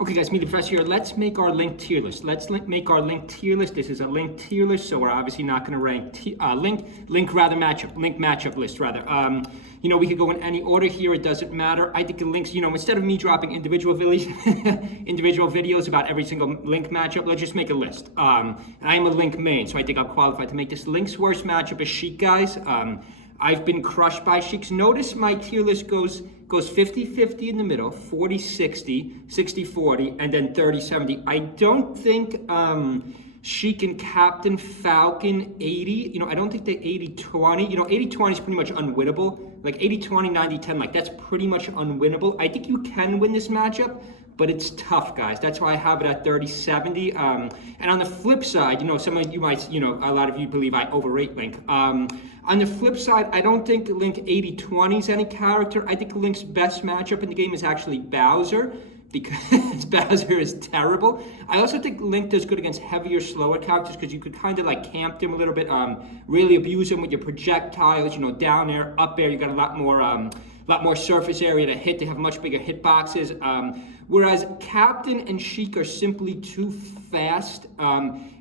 Okay guys, me the professor here. Let's make our link tier list. Make our link tier list. This is a link tier list, so we're obviously not going to rank link matchup list rather. We could go in any order here. It doesn't matter. I think the links, instead of me dropping individual videos about every single link matchup, let's just make a list. And I am a link main, so I think I'm qualified to make this. Link's worst matchup is Sheik, guys. I've been crushed by Sheiks. Notice my tier list goes 50-50 in the middle, 40-60, 60-40, and then 30-70. I don't think Sheik and Captain Falcon 80, I don't think they 80-20. 80-20 is pretty much unwinnable. Like 80-20, 90-10, like that's pretty much unwinnable. I think you can win this matchup, but it's tough, guys. That's why I have it at 30-70. And on the flip side, some of you might, a lot of you believe I overrate Link. On the flip side, I don't think Link 80-20 is any character. I think Link's best matchup in the game is actually Bowser, because Bowser is terrible. I also think Link does good against heavier, slower characters because you could kind of like camp them a little bit, really abuse them with your projectiles, down air, up air. You got a lot more surface area to hit. They have much bigger hitboxes. Whereas Captain and Sheik are simply too fast.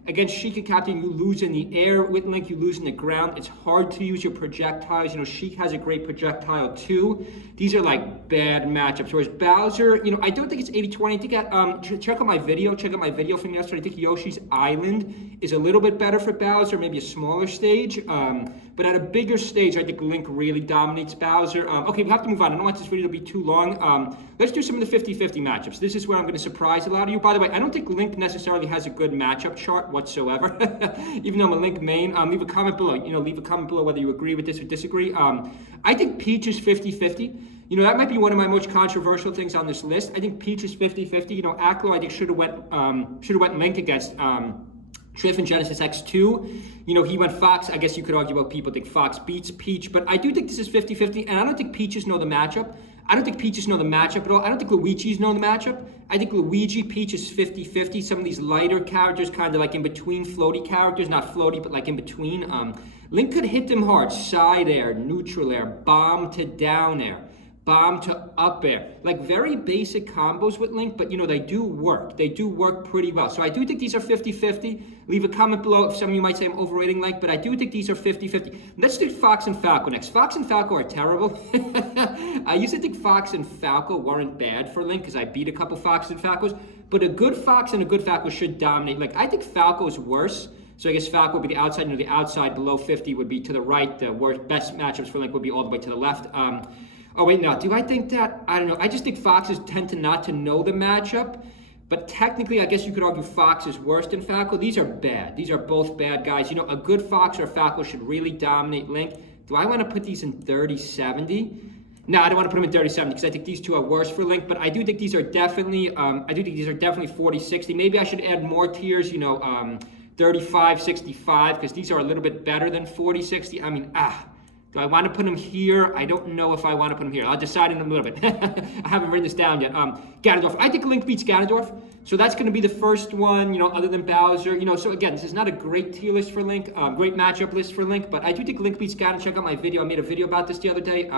Against Sheik and Captain, you lose in the air. With Link, you lose in the ground. It's hard to use your projectiles. Sheik has a great projectile too. These are like bad matchups. Whereas Bowser, I don't think it's 80-20. I think check out my video. Check out my video from yesterday. I think Yoshi's Island is a little bit better for Bowser, maybe a smaller stage. But at a bigger stage, I think Link really dominates Bowser. Okay, we have to move on. I don't want this video to be too long. Let's do some of the 50-50 matchups. This is where I'm going to surprise a lot of you. By the way, I don't think Link necessarily has a good matchup chart whatsoever, even though I'm a Link main. Leave a comment below. Leave a comment below whether you agree with this or disagree. I think Peach is 50-50. That might be one of my most controversial things on this list. I think Peach is 50-50. Aklo, I think should have went Link against Triff in Genesis X2. He went Fox. I guess you could argue about people think Fox beats Peach, but I do think this is 50-50, and I don't think Peaches know the matchup. I don't think Peaches know the matchup at all. I don't think Luigi's know the matchup. I think Luigi, Peach is 50-50. Some of these lighter characters, kind of like in between floaty characters, not floaty, but like in between. Link could hit them hard. Side air, neutral air, bomb to down air, bomb to up air. Like very basic combos with Link, but they do work. They do work pretty well. So I do think these are 50-50. Leave a comment below if some of you might say I'm overrating Link, but I do think these are 50-50. Let's do Fox and Falco next. Fox and Falco are terrible. I used to think Fox and Falco weren't bad for Link because I beat a couple Fox and Falcos, but a good Fox and a good Falco should dominate. Like I think Falco's worse. So I guess Falco would be the outside, the outside below 50 would be to the right. The best matchups for Link would be all the way to the left. Oh wait, no, do I think that? I don't know. I just think Foxes tend to not to know the matchup. But technically, I guess you could argue Fox is worse than Falco. These are bad. These are both bad guys. A good Fox or Falco should really dominate Link. Do I want to put these in 30-70? No, I don't want to put them in 30-70 because I think these two are worse for Link. But I do think these are definitely, 40-60. Maybe I should add more tiers, 35-65, because these are a little bit better than 40-60. I mean, do I want to put them here? I don't know if I want to put them here. I'll decide in a little bit. I haven't written this down yet. Ganondorf. I think Link beats Ganondorf. So that's going to be the first one, other than Bowser. So again, this is not a great tier list for Link, great matchup list for Link, but I do think Link beats Ganon. Check out my video. I made a video about this the other day.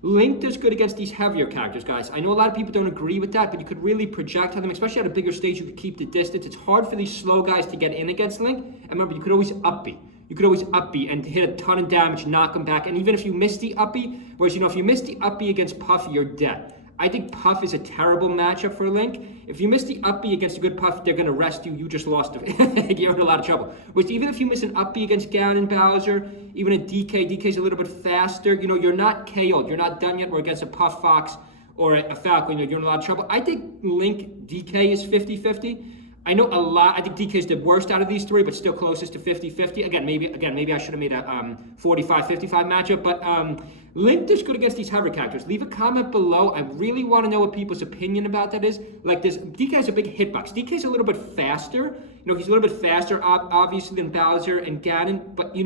Link does good against these heavier characters, guys. I know a lot of people don't agree with that, but you could really projectile them, especially at a bigger stage. You could keep the distance. It's hard for these slow guys to get in against Link. And remember, you could always up B. You could always up B and hit a ton of damage, knock them back. And even if you miss the up B, whereas, if you miss the up B against Puff, you're dead. I think Puff is a terrible matchup for Link. If you miss the up B against a good Puff, they're going to rest you. You just lost it. You're in a lot of trouble. Which even if you miss an up B against Ganon, Bowser, even a DK's a little bit faster. You're not KO'd. You're not done yet. Or against a Puff, Fox, or a Falcon, you're in a lot of trouble. I think Link DK is 50-50. I know a lot. I think DK is the worst out of these three, but still closest to 50-50. Again, maybe I should have made a 45-55 matchup. But Link does good against these heavier characters. Leave a comment below. I really want to know what people's opinion about that is. Like this, DK has a big hitbox. DK is a little bit faster. He's a little bit faster, obviously, than Bowser and Ganon, but,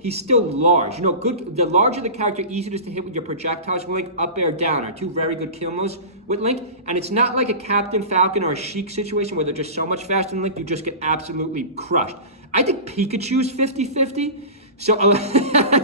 he's still large. The larger the character, easier it is to hit with your projectiles with Link. Up air, down are two very good kill moves with Link, and it's not like a Captain Falcon or a Sheik situation where they're just so much faster than Link, you just get absolutely crushed. I think Pikachu's 50-50. So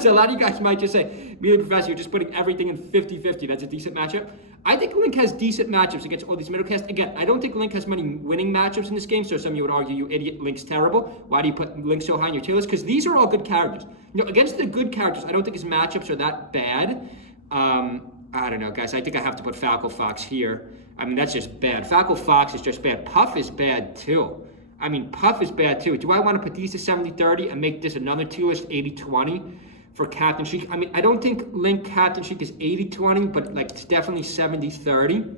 so a lot of you guys might just say, Melee Professor, you're just putting everything in 50-50. That's a decent matchup. I think Link has decent matchups against all these middle casts. Again, I don't think Link has many winning matchups in this game, so some of you would argue, you idiot, Link's terrible. Why do you put Link so high in your tier list? Because these are all good characters. Against the good characters, I don't think his matchups are that bad. I don't know, guys. I think I have to put Falco Fox here. I mean, that's just bad. Falco Fox is just bad. Puff is bad, too. I mean, Puff is bad, too. Do I want to put these to 70-30 and make this another tier list 80-20 for Captain Sheik? I mean, I don't think Link Captain Sheik is 80-20, but, like, it's definitely 70-30.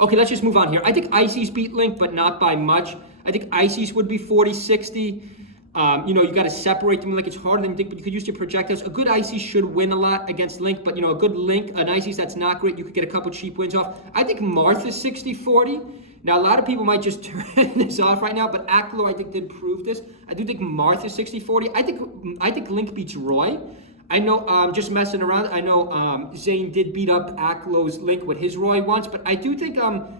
Okay, let's just move on here. I think Ices beat Link, but not by much. I think Ices would be 40-60. You got to separate them. Like, it's harder than you think, but you could use your projectiles. A good Ices should win a lot against Link, but, a good Link, an Ices that's not great, you could get a couple cheap wins off. I think Martha's 60-40. Now, a lot of people might just turn this off right now, but Aklo, I think, did prove this. I do think Martha's 60-40. I think Link beats Roy. I know, just messing around, I know Zane did beat up Aklo's Link with his Roy once, but I do think,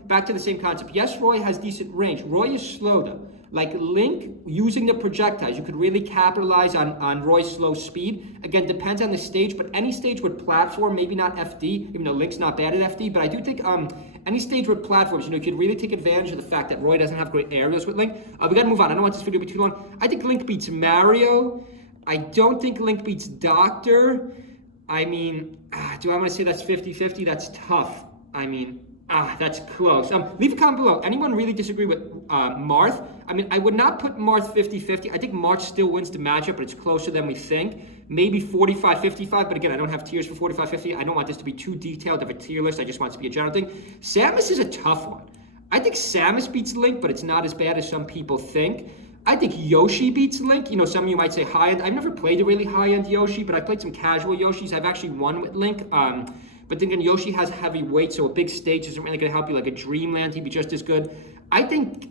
back to the same concept. Yes, Roy has decent range. Roy is slow, though. Like Link, using the projectiles, you could really capitalize on Roy's slow speed. Again, depends on the stage, but any stage with platform, maybe not FD, even though Link's not bad at FD, but I do think any stage with platforms, you could really take advantage of the fact that Roy doesn't have great aerials with Link. We gotta move on. I don't want this video to be too long. I think Link beats Mario. I don't think Link beats Doctor. I mean, do I want to say that's 50-50? That's tough. I mean, that's close. Leave a comment below. Anyone really disagree with Marth? I mean, I would not put Marth 50-50. I think Marth still wins the matchup, but it's closer than we think. Maybe 45-55, but again, I don't have tiers for 45-50. I don't want this to be too detailed of a tier list. I just want it to be a general thing. Samus is a tough one. I think Samus beats Link, but it's not as bad as some people think. I think Yoshi beats Link. Some of you might say high-end. I've never played a really high-end Yoshi, but I played some casual Yoshis. I've actually won with Link. But then again, Yoshi has heavy weight, so a big stage isn't really going to help you. Like a Dreamland, he'd be just as good. I think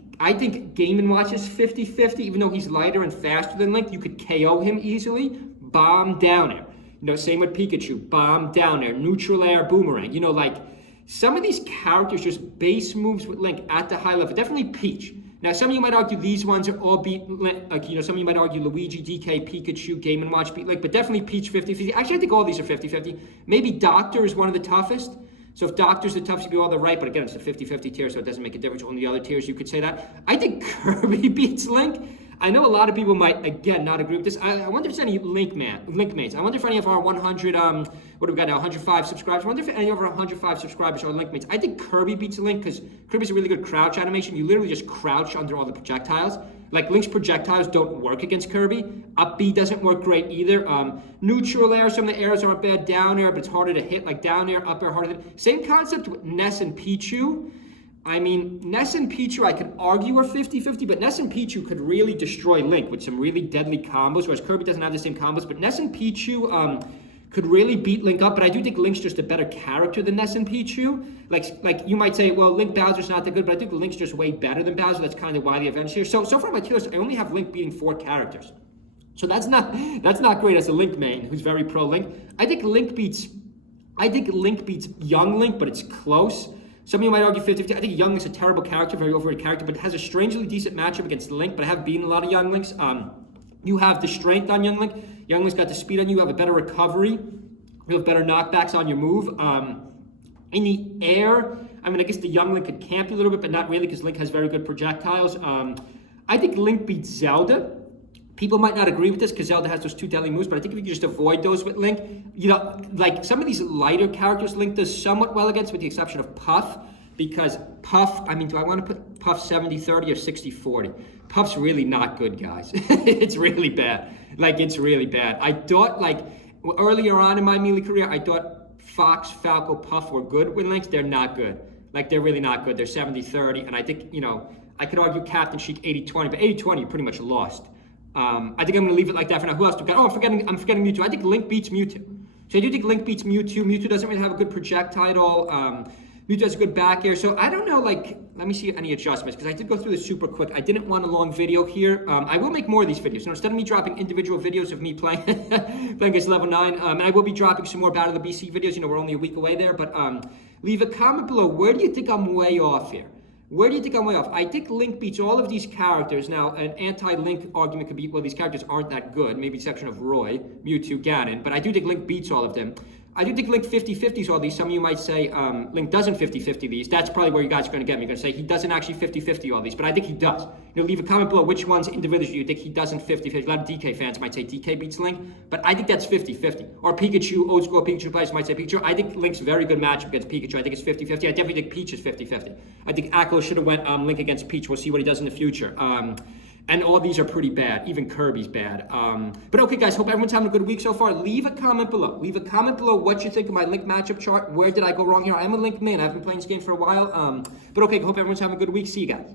Game & Watch is 50-50, even though he's lighter and faster than Link. You could KO him easily. Bomb down air. Same with Pikachu. Bomb down air. Neutral air, boomerang. Like some of these characters just base moves with Link at the high level. Definitely Peach. Now, some of you might argue these ones are all beat, some of you might argue Luigi, DK, Pikachu, Game & Watch beat Link, but definitely Peach 50-50. Actually, I think all these are 50-50. Maybe Doctor is one of the toughest. So if Doctor's the toughest, you go all the right, but again, it's a 50-50 tier, so it doesn't make a difference on the other tiers. You could say that. I think Kirby beats Link. I know a lot of people might, again, not agree with this. I wonder if there's any Link mates. I wonder if any of our 100, what do we got now, 105 subscribers. I wonder if any of our 105 subscribers are Link mates. I think Kirby beats Link because Kirby's a really good crouch animation. You literally just crouch under all the projectiles. Like, Link's projectiles don't work against Kirby. Up B doesn't work great either. Neutral air, some of the airs aren't bad. Down air, but it's harder to hit. Like, down air, up air, harder to hit. Same concept with Ness and Pichu. I mean, Ness and Pichu, I could argue are 50-50, but Ness and Pichu could really destroy Link with some really deadly combos, whereas Kirby doesn't have the same combos. But Ness and Pichu could really beat Link up, but I do think Link's just a better character than Ness and Pichu. Like you might say, well, Link Bowser's not that good, but I think Link's just way better than Bowser. That's kind of why the advantage here. So far on my tier list, I only have Link beating 4 characters. So that's not great as a Link main who's very pro Link. I think Link beats young Link, but it's close. Some of you might argue 50-50. I think Young Link's a terrible character, very overrated character, but has a strangely decent matchup against Link, but I have beaten a lot of Young Links. You have the strength on Young Link. Young Link's got the speed on you. You have a better recovery. You have better knockbacks on your move. In the air, I mean, I guess the Young Link could camp you a little bit, but not really because Link has very good projectiles. I think Link beats Zelda. People might not agree with this because Zelda has those 2 deadly moves, but I think if you could just avoid those with Link, like some of these lighter characters Link does somewhat well against, with the exception of Puff, because Puff, I mean, do I want to put Puff 70-30 or 60-40? Puff's really not good, guys. It's really bad. Like, it's really bad. I thought, earlier on in my Melee career, I thought Fox, Falco, Puff were good with Links. They're not good. Like, they're really not good. They're 70-30, and I think, I could argue Captain Sheik 80-20, but 80-20, you're pretty much lost. I think I'm going to leave it like that for now. Who else do we got? Oh, I'm forgetting Mewtwo. I think Link beats Mewtwo. So I do think Link beats Mewtwo. Mewtwo doesn't really have a good projectile at all. Mewtwo has a good back air. So I don't know, let me see any adjustments, because I did go through this super quick. I didn't want a long video here. I will make more of these videos. So instead of me dropping individual videos of me playing against level 9, and I will be dropping some more Battle of the BC videos. We're only a week away there. But leave a comment below. Where do you think I'm way off here? Where do you think I'm way off? I think Link beats all of these characters. Now, an anti-Link argument could be, well, these characters aren't that good. Maybe exception of Roy, Mewtwo, Ganon. But I do think Link beats all of them. I do think Link 50-50s all these. Some of you might say Link doesn't 50-50 these. That's probably where you guys are going to get me. You're going to say he doesn't actually 50-50 all these. But I think he does. Leave a comment below which ones individually you think he doesn't 50-50. A lot of DK fans might say DK beats Link. But I think that's 50-50. Or Pikachu, old school Pikachu players might say Pikachu. I think Link's very good matchup against Pikachu. I think it's 50-50. I definitely think Peach is 50-50. I think Aklo should have went Link against Peach. We'll see what he does in the future. And all these are pretty bad. Even Kirby's bad. But okay, guys, hope everyone's having a good week so far. Leave a comment below. Leave a comment below what you think of my Link matchup chart. Where did I go wrong here? I'm a Link man. I've been playing this game for a while. But okay, hope everyone's having a good week. See you guys.